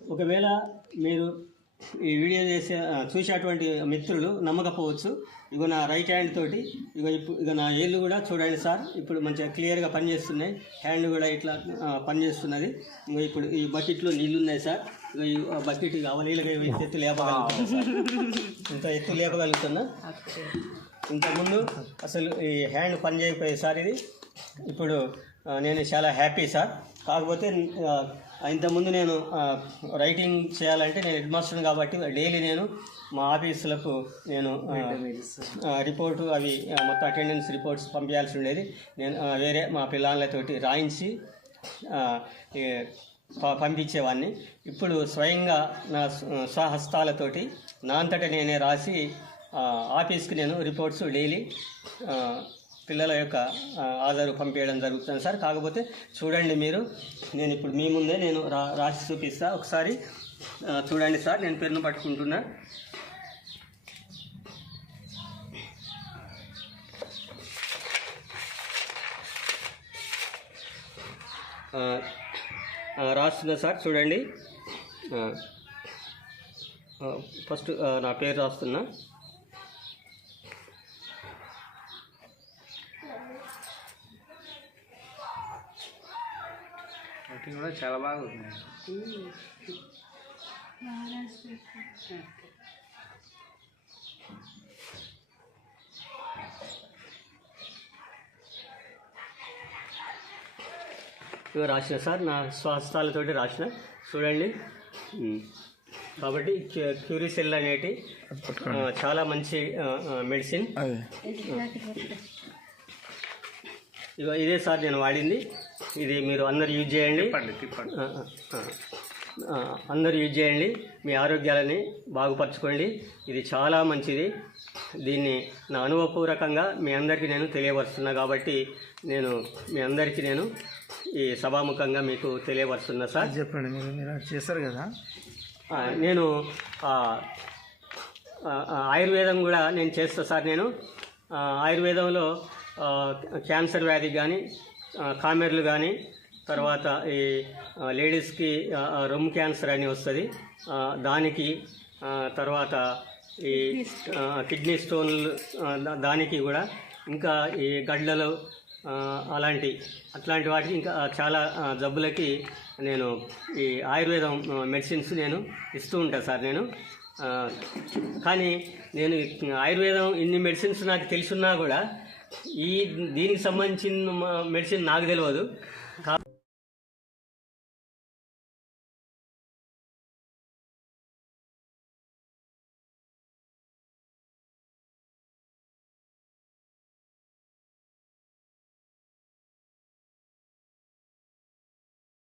ఒకవేళ మీరు ఈ వీడియో చూసేటువంటి మిత్రులు నమ్మకపోవచ్చు. ఇగో నా రైట్ హ్యాండ్ తోటి ఇగో నా ఏళ్ళు కూడా చూడండి సార్, ఇప్పుడు మంచిగా క్లియర్గా పనిచేస్తున్నాయి. హ్యాండ్ కూడా ఇట్లా పనిచేస్తున్నది. ఇగో ఇప్పుడు ఈ బకెట్లో నీళ్ళు ఉన్నాయి సార్. ఇగో ఈ బకెట్ అవలీలుగా ఎత్తు లేపగలుగుతున్నా, ఇంత ఎత్తు లేపగలుగుతున్నా. ఇంతకుముందు అసలు ఈ హ్యాండ్ పని చేయకపోయేది సార్. ఇది ఇప్పుడు నేను చాలా హ్యాపీ సార్. కాకపోతే ఇంతకుముందు నేను రైటింగ్ చేయాలంటే నేను హెడ్ మాస్టర్ని కాబట్టి డైలీ నేను మా ఆఫీసులకు నేను రిపోర్టు అవి మొత్తం అటెండెన్స్ రిపోర్ట్స్ పంపించాల్సి ఉండేది. నేను వేరే మా పిల్లలతోటి రాయించి పంపించేవాడిని. ఇప్పుడు స్వయంగా నా స్వహస్తాలతోటి నా అంతటా నేనే రాసి ఆఫీస్కి నేను రిపోర్ట్స్ డైలీ పిల్లల యొక్క ఆధారు పంపించడం జరుగుతుంది సార్. కాకపోతే చూడండి మీరు, నేను ఇప్పుడు మీ ముందే నేను రాసి చూపిస్తా. ఒకసారి చూడండి సార్, నేను పెన్ను పట్టుకుంటున్నా. రాస్తున్నా సార్, చూడండి. ఫస్ట్ నా పేరు రాస్తున్నా. కూడా చాలా బాగుంది. ఇవి రాసిన సార్, నా స్వహస్తాలతోటి రాసిన, చూడండి. కాబట్టి క్యూరిసెల్ అనేటి చాలా మంచి మెడిసిన్. ఇగో ఇదే సార్ నేను వాడింది. ఇది మీరు అందరు యూజ్ చేయండి, అందరు యూజ్ చేయండి, మీ ఆరోగ్యాలని బాగుపరచుకోండి. ఇది చాలా మంచిది. దీన్ని నా అనుభవపూర్వకంగా మీ అందరికీ నేను తెలియపరుస్తున్నా కాబట్టి మీ అందరికీ నేను ఈ సభాముఖంగా మీకు తెలియపరుస్తున్నా సార్. చెప్పండి, మీరు చేస్తారు కదా. నేను ఆయుర్వేదం కూడా నేను చేస్తా సార్. నేను ఆయుర్వేదంలో క్యాన్సర్ వ్యాధికి కానీ, కామెర్లు కానీ, తర్వాత ఈ లేడీస్కి రొమ్ క్యాన్సర్ అని వస్తుంది దానికి, తర్వాత ఈ కిడ్నీ స్టోన్లు దానికి కూడా, ఇంకా ఈ గడ్డలు అట్లాంటి వాటికి, ఇంకా చాలా జబ్బులకి నేను ఈ ఆయుర్వేదం మెడిసిన్స్ నేను ఇస్తూ ఉంటాను సార్. కానీ నేను ఆయుర్వేదం ఇన్ని మెడిసిన్స్ నాకు తెలుసున్నా కూడా దీనికి సంబంధించిన మెడిసిన్ నాకు తెలియదు.